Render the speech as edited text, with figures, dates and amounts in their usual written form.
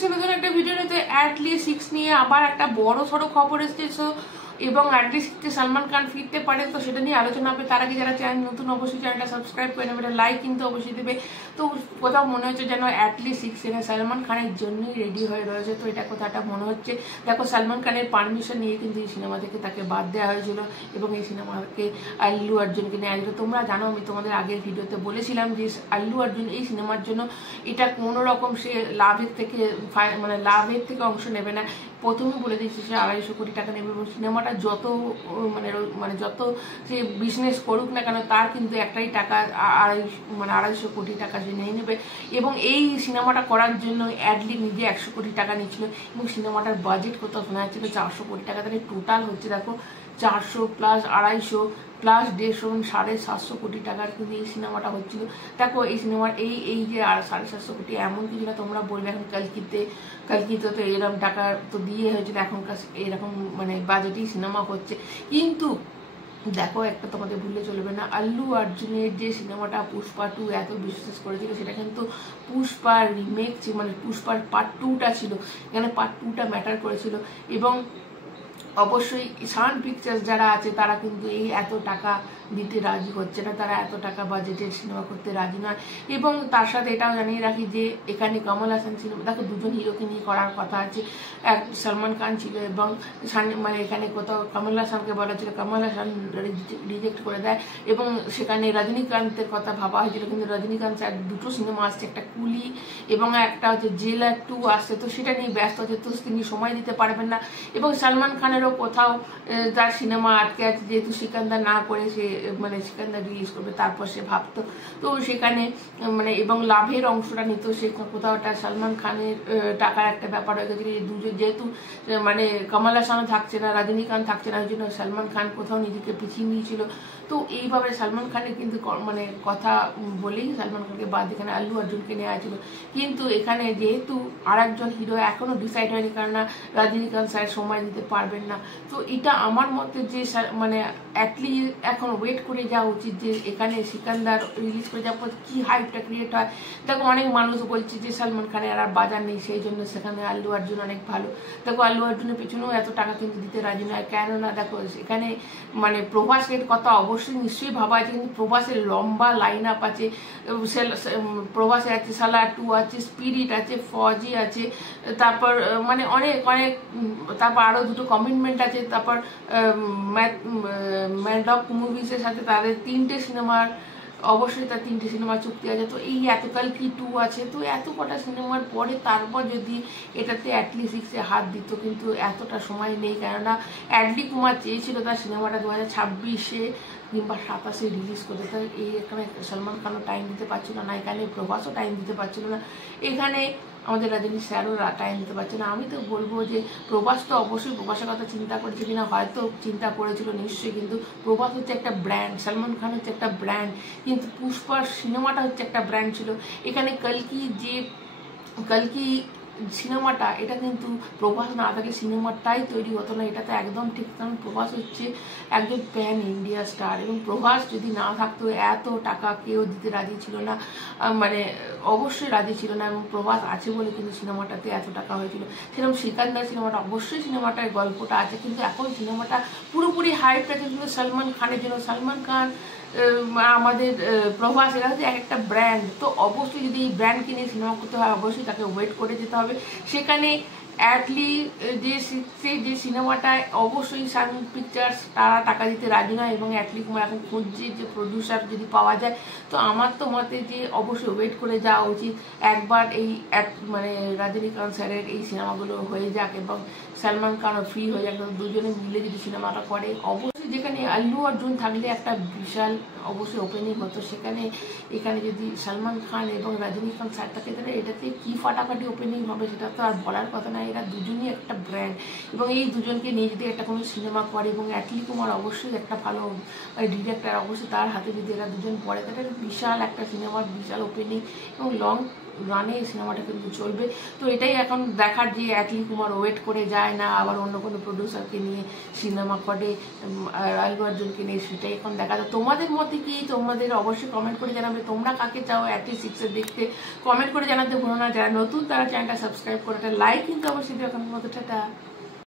এসেছে নতুন একটা ভিডিও নিতে। অ্যাটলি 6 নিয়ে আবার একটা বড় সড়ো খবর এসেছে এবং অ্যাটলি 6 সালমান খান ফিরতে পারে, তো সেটা নিয়ে আলোচনা হবে। তার আগে যারা চ্যানেল নতুন অবশ্যই চ্যানেলটা সাবস্ক্রাইব করে নেবে, লাইক কিন্তু অবশ্যই দেবে। তো কোথাও মনে হচ্ছে যেন অ্যাটলি 6 সালমান খানের জন্যই রেডি হয়ে রয়েছে, তো এটা কোথাটা মনে হচ্ছে। দেখো, সালমান খানের পারমিশন নিয়ে কিন্তু এই সিনেমা থেকে তাকে বাদ দেওয়া হয়েছিল এবং এই সিনেমাকে আল্লু অর্জুনকে নেওয়া হয়েছিল। তোমরা জানো, আমি তোমাদের আগের ভিডিওতে বলেছিলাম যে আল্লু অর্জুন এই সিনেমার জন্য এটা কোনো রকম সে লাভের থেকে অংশ নেবে না। প্রথমে বলে দিয়েছে সে 250 কোটি টাকা নেবে এবং সিনেমাটা যত যত সে বিজনেস করুক না কেন তার কিন্তু একটাই টাকা, 250 কোটি টাকা সে নিয়ে নেবে। এবং এই সিনেমাটা করার জন্য অ্যাডলি নিজে 100 কোটি টাকা নিচ্ছিল এবং সিনেমাটার বাজেট কোথাও শোনা যাচ্ছিল 400 কোটি টাকা। তাহলে টোটাল হচ্ছে দেখো 400 প্লাস 250 প্লাস 150 750 কোটি টাকার কিন্তু এই সিনেমাটা হচ্ছিল। দেখো, এই সিনেমার এই যে 750 কোটি এমন কিছু না তোমরা বলবে এখন কালকিতে তো এরকম টাকা তো দিয়ে হয়েছিল, এখনকার এরকম বাজেটেই সিনেমা হচ্ছে। কিন্তু দেখো, একটা তোমাদের ভুলে চলবে না, আল্লু অর্জুনের যে সিনেমাটা পুষ্পা 2 এত বিশ্বাস করেছিল সেটা কিন্তু পুষ্পার রিমেক, পুষ্পার পার্ট 2টা ছিল। এখানে পার্ট 2টা ম্যাটার করেছিল এবং অবশ্যই সান পিকচার্স যারা আছে তারা কিন্তু এই এত টাকা দিতে রাজি হচ্ছে না, তারা এত টাকা বাজেটের সিনেমা করতে রাজি নয়। এবং তার সাথে এটাও জানিয়ে রাখি যে এখানে কমল হাসান সিনেমা, দেখো দুজন হিরোকে নিয়ে করার কথা আছে, এক সালমান খান ছিল এবং এখানে কোথাও কমল হাসানকে বলা ছিল, কমল হাসান রিজেক্ট করে দেয় এবং সেখানে রজনীকান্তের কথা ভাবা হয়েছিল, কিন্তু রজনীকান্ত স্যার দুটো সিনেমা আসছে, একটা কুলি এবং একটা হচ্ছে জেলার 2 আসছে, তো সেটা নিয়ে ব্যস্ত হচ্ছে, তো তিনি সময় দিতে পারবেন না। এবং সালমান খানেরও কোথাও তার সিনেমা আটকে আছে, যেহেতু সিকান্দার না করে সে সিকান্দার রিলিজ করবে তারপর সে ভাবতো, তো সেখানে এবং লাভের অংশটা নিত সে কোথাও একটা সালমান খানের টাকার একটা ব্যাপার হয়ে গেছে। যেহেতু কমল হাসানও থাকছে না, রজনীকান্ত থাকছে না, ওই জন্য সালমান খান কোথাও নিজেকে পিছিয়ে নিয়েছিল। তো এইভাবে সালমান খানের কিন্তু কথা বলেই সালমান খানকে বাদ এখানে আল্লু অর্জুনকে নেওয়া ছিল। কিন্তু এখানে যেহেতু আরেকজন হিরো এখনো ডিসাইড হয়নি, কারণ রজনীকান্ত স্যার সময় দিতে পারবেন না, তো এটা আমার মতে যে অ্যাটলিস্ট এখন ওয়েট করে যাওয়া উচিত যে এখানে সিকান্দার রিলিজ করে যাওয়ার পর কি হাইপটা ক্রিয়েট হয়। দেখো, অনেক মানুষ বলছে যে সালমান খানের আর বাজার নেই, সেই জন্য সেখানে আল্লু অর্জুন অনেক ভালো। দেখো, আল্লু অর্জুনের পিছনেও এত টাকা কিন্তু দিতে রাজি নয়, কেননা দেখো এখানে প্রভাসের কথা অবশ্যই নিশ্চয়ই ভাবা আছে, কিন্তু প্রভাসের লম্বা লাইন আপ আছে, প্রভাসের আছে সালার 2 আছে, স্পিরিট আছে, ফজি আছে, তারপর অনেক তারপর আরো দুটো কমিটমেন্ট আছে, তারপর ম্যাডক মুভিজের সাথে তাদের 3টে সিনেমার অবশ্যই তার 3টে সিনেমা চুক্তি আছে। তো এই এত কালকি 2 আছে, তো এত কটা সিনেমার পরে তারপর যদি এটাতে অ্যাটলি 6 হাত দিত, কিন্তু এতটা সময় নেই, কেননা অ্যাডলি কুমার চেয়েছিল তার সিনেমাটা 2026 কিংবা 27 রিলিজ করতে, তাই এখানে সালমান খানও টাইম দিতে পারছিল না, এখানে প্রভাসও টাইম দিতে পারছিল না, এখানে আমাদের রজনী স্যারও টাইম দিতে পারছে না। আমি তো বলবো যে প্রভাস তো অবশ্যই প্রভাসের কথা চিন্তা করেছে কিনা, হয়তো চিন্তা করেছিল নিশ্চয়ই, কিন্তু প্রভাস হচ্ছে একটা ব্র্যান্ড, সালমান খান হচ্ছে একটা ব্র্যান্ড, কিন্তু পুষ্পার সিনেমাটা হচ্ছে একটা ব্র্যান্ড ছিল। এখানে কালকি সিনেমাটা এটা কিন্তু প্রভাস না থাকলে সিনেমাটাই তৈরি হতো না, এটা তো একদম ঠিক। কারণ প্রভাস হচ্ছে একজন প্যান ইন্ডিয়া স্টার এবং প্রভাস যদি না থাকতো এত টাকা কেউ দিতে রাজি ছিল না, অবশ্যই রাজি ছিল না, এবং প্রভাস আছে বলে কিন্তু সিনেমাটাতে এত টাকা হয়েছিল। সেরকম সিকান্দার সিনেমাটা অবশ্যই সিনেমাটায় গল্পটা আছে, কিন্তু এখন সিনেমাটা পুরোপুরি হাইপটা কিন্তু সালমান খানের জন্য। সালমান খান, আমাদের প্রভাস, এরা হচ্ছে একটা ব্র্যান্ড, তো অবশ্যই যদি এই ব্র্যান্ডকে নিয়ে সিনেমা করতে হয় অবশ্যই তাকে ওয়েট করে যেতে হবে। সেখানে অ্যাটলি যে সিনেমাটায় অবশ্যই সান পিকচার্স তারা টাকা দিতে রাজি নয় এবং অ্যাটলি কুমার এখন খুঁজছে যে প্রডিউসার যদি পাওয়া যায়, তো আমার তো মতে যে অবশ্যই ওয়েট করে যাওয়া উচিত, একবার এই রজনীকান্ত স্যারের এই সিনেমাগুলো হয়ে যাক এবং সালমান খানও ফ্রি হয়ে যাক, দুজনে মিলে যদি সিনেমাটা করে। অবশ্যই যেখানে আল্লু অর্জুন থাকলে একটা বিশাল অবশ্যই ওপেনিং হতো, এখানে যদি সালমান খান এবং রজনীকান্ত স্যার থাকে তাহলে এটাতে কি ফাটাফাটি ওপেনিং হবে সেটা তো আর বলার কথা না। এরা দুজনই একটা ব্র্যান্ড এবং এই দুজনকে নিয়ে যদি একটা কোনো সিনেমা করে এবং অ্যাটলি কুমার অবশ্যই একটা ভালো ডিরেক্টর, অবশ্যই তার হাতে যদি এরা দুজন পড়ে তাহলে বিশাল একটা সিনেমার বিশাল ওপেনিং এবং রানে সিনেমাটা কিন্তু চলবে। তো এটাই এখন দেখার যে অ্যাটলি কুমার ওয়েট করে যায় না আবার অন্য কোনো প্রডিউসারকে নিয়ে সিনেমা করে, আল্লু অর্জুনকে নিয়ে, সেটাই এখন দেখা যায়। তোমাদের মধ্যে কি, তোমাদের অবশ্যই কমেন্ট করে জানাবে তোমরা কাকে চাও অ্যাটলি 6 দেখতে, কমেন্ট করে জানাতে ভুলো না। যারা নতুন তারা চ্যানেলটা সাবস্ক্রাইব করে একটা লাইক কিন্তু অবশ্যই এখন মতো। টাটা।